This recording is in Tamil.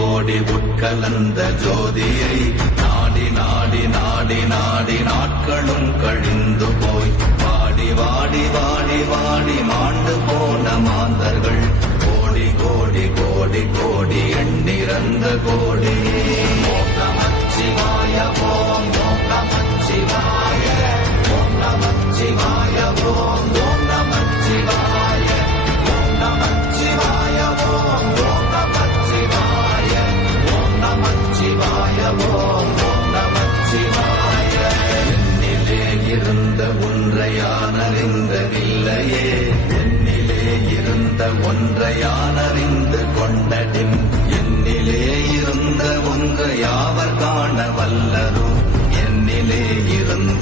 ஓடி உட்கலந்த ஜோதியை நாடி நாடி நாடி நாடி நாட்களும் கழிந்து போய் வாடி வாடி வாடி வாடி மாண்டு போன மாந்தர்கள் கோடி கோடி கோடி கோடி எண்ணிறந்த கோடி. ஓம் நமச்சிவாய ஓம் ஓம் நமச்சிவாய ஓம் நமச்சிவாய ஓம் ஓம் நமச்சிவாய ஓம் நமச்சிவாய ஓம் ஓம் நமச்சிவாய ஓம் நமச்சிவாய ஓம் ஓம் நமச்சிவாய. என்னிலே இருந்த ஒன்றை யான் அறிந்ததில்லையே, என்னிலே இருந்த ஒன்றை யான் அறிந்து கொண்டடின், என்னிலே இருந்த ஒன்று யாவர் காண வல்லரோ, என்னிலே இருந்து